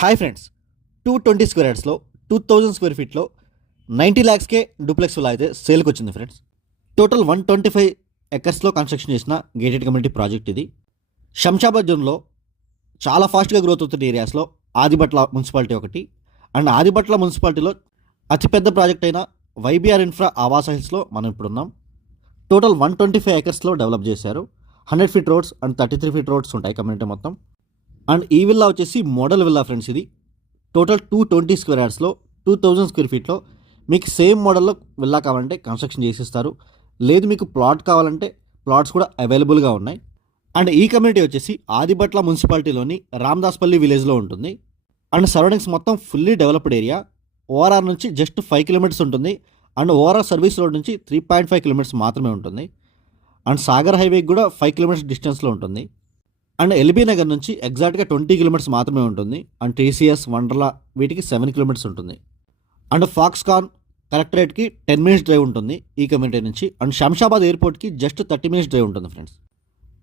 Hi friends, 220 square యార్డ్స్లో 2000 square ఫీట్లో 90 ల్యాక్స్కే డూప్లెక్స్ విల్లా అయితే సేల్కి వచ్చింది ఫ్రెండ్స్. టోటల్ 125 ఎకర్స్లో కన్స్ట్రక్షన్ చేసిన గేటెడ్ కమ్యూనిటీ ప్రాజెక్ట్ ఇది. శంషాబాద్ జోన్లో చాలా ఫాస్ట్గా గ్రోత్ అవుతున్న ఏరియాస్లో ఆదిబట్ల మున్సిపాలిటీ ఒకటి. అండ్ ఆదిబట్ల మున్సిపాలిటీలో అతిపెద్ద ప్రాజెక్ట్ అయిన వైబీఆర్ ఇన్ఫ్రా ఆవాస హిల్స్లో మనం ఇప్పుడున్నాం. టోటల్ 125 ఎకర్స్లో డెవలప్ చేశారు. 100 feet roads and 33 feet roads ఉంటాయి కమ్యూనిటీ మొత్తం. అండ్ ఈ విల్లా వచ్చేసి మోడల్ విల్లా ఫ్రెండ్స్. ఇది టోటల్ 220 స్క్వేర్ యార్డ్స్లో 2000 స్క్వేర్ ఫీట్లో మీకు సేమ్ మోడల్లో విల్లా కావాలంటే కన్స్ట్రక్షన్ చేసిస్తారు. లేదు మీకు ప్లాట్ కావాలంటే ప్లాట్స్ కూడా అవైలబుల్గా ఉన్నాయి. అండ్ ఈ కమ్యూనిటీ వచ్చేసి ఆదిబట్ల మున్సిపాలిటీలోని రామదాస్పల్లి విలేజ్లో ఉంటుంది. అండ్ సరౌండింగ్స్ మొత్తం ఫుల్లీ డెవలప్డ్ ఏరియా. ఓఆర్ఆర్ నుంచి జస్ట్ 5 కిలోమీటర్స్ ఉంటుంది. అండ్ ఓఆర్ఆర్ సర్వీస్ రోడ్ నుంచి 3.5 కిలోమీటర్స్ మాత్రమే ఉంటుంది. అండ్ సాగర్ హైవేకి కూడా 5 కిలోమీటర్స్ డిస్టెన్స్లో ఉంటుంది. అండ్ ఎల్బీ నగర్ నుంచి ఎగ్జాక్ట్గా 20 కిలోమీటర్స్ మాత్రమే ఉంటుంది. అండ్ టీసీఎస్ వండర్లా వీటికి 7 కిలోమీటర్స్ ఉంటుంది. అండ్ ఫాక్స్కాన్ కలెక్టరేట్కి 10 మినిట్స్ డ్రైవ్ ఉంటుంది ఈ కమ్యూనిటీ నుంచి. అండ్ శంషాబాద్ ఎయిర్పోర్ట్కి జస్ట్ 30 మినిట్స్ డ్రైవ్ ఉంటుంది ఫ్రెండ్స్.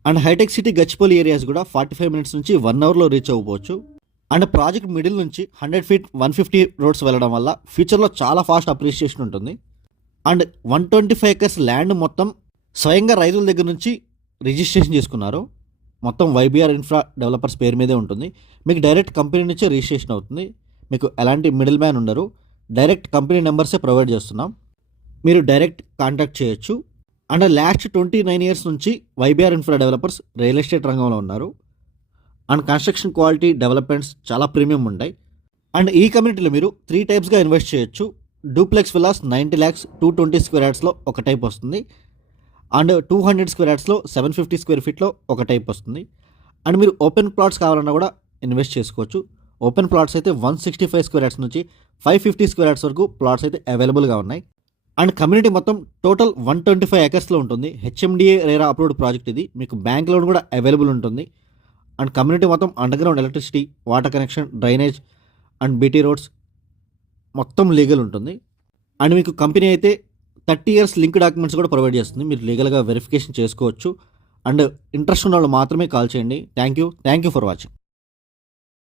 అండ్ హైటెక్ సిటీ గచ్చిపల్లి ఏరియాస్ కూడా 45 మినిట్స్ నుంచి 1 అవర్లో రీచ్ అవ్వవచ్చు. అండ్ ప్రాజెక్ట్ మిడిల్ నుంచి 100 ఫీట్ 150 రోడ్స్ వెళ్ళడం వల్ల ఫ్యూచర్లో చాలా ఫాస్ట్ అప్రిషియేషన్ ఉంటుంది. అండ్ 125 ఎకర్స్ ల్యాండ్ మొత్తం స్వయంగా రైతుల దగ్గర నుంచి రిజిస్ట్రేషన్ చేసుకున్నారు. మొత్తం వైబీఆర్ ఇన్ఫ్రా డెవలపర్స్ పేరు మీదే ఉంటుంది. మీకు డైరెక్ట్ కంపెనీ నుంచే రిజిస్ట్రేషన్ అవుతుంది. మీకు ఎలాంటి మిడిల్ మ్యాన్ ఉండరు. డైరెక్ట్ కంపెనీ నెంబర్సే ప్రొవైడ్ చేస్తున్నాం. మీరు డైరెక్ట్ కాంటాక్ట్ చేయొచ్చు. అండ్ లాస్ట్ 29 ఇయర్స్ నుంచి YBR infra developers real estate రంగంలో ఉన్నారు. అండ్ కన్స్ట్రక్షన్ క్వాలిటీ డెవలప్మెంట్స్ చాలా ప్రీమియం ఉంటాయి. అండ్ ఈ కమ్యూనిటీలో మీరు 3 టైప్స్గా ఇన్వెస్ట్ చేయొచ్చు. డూప్లెక్స్ విల్లాస్ 90 ల్యాక్స్ 220 స్క్వేర్ యార్డ్స్లో ఒక టైప్ వస్తుంది. అండ్ 200 స్క్వేర్ యార్డ్స్లో 750 స్క్వేర్ ఫీట్లో ఒక టైప్ వస్తుంది. అండ్ మీరు ఓపెన్ ప్లాట్స్ కావాలన్నా కూడా ఇన్వెస్ట్ చేసుకోవచ్చు. ఓపెన్ ప్లాట్స్ అయితే 165 స్క్వేర్ యార్డ్స్ నుంచి 550 స్క్వేర్ యార్డ్స్ వరకు ప్లాట్స్ అయితే అవైలబుల్గా ఉన్నాయి. అండ్ కమ్యూనిటీ మొత్తం టోటల్ 125 ఎకర్స్లో ఉంటుంది. హెచ్ఎండిఏ రేరా అప్రూవ్డ్ ప్రాజెక్ట్ ఇది. మీకు బ్యాంక్ లోన్ కూడా అవైలబుల్ ఉంటుంది. అండ్ కమ్యూనిటీ మొత్తం underground electricity, water connection, drainage and BT roads మొత్తం లీగల్ ఉంటుంది. అండ్ మీకు కంపెనీ అయితే 30 ఇయర్స్ లింక్ డాక్యుమెంట్స్ కూడా ప్రొవైడ్ చేస్తుంది. మీరు లీగల్గా వెరిఫికేషన్ చేసుకోవచ్చు. అండ్ ఇంట్రెస్ట్ ఉన్న వాళ్ళు మాత్రమే కాల్ చేయండి. Thank you for watching.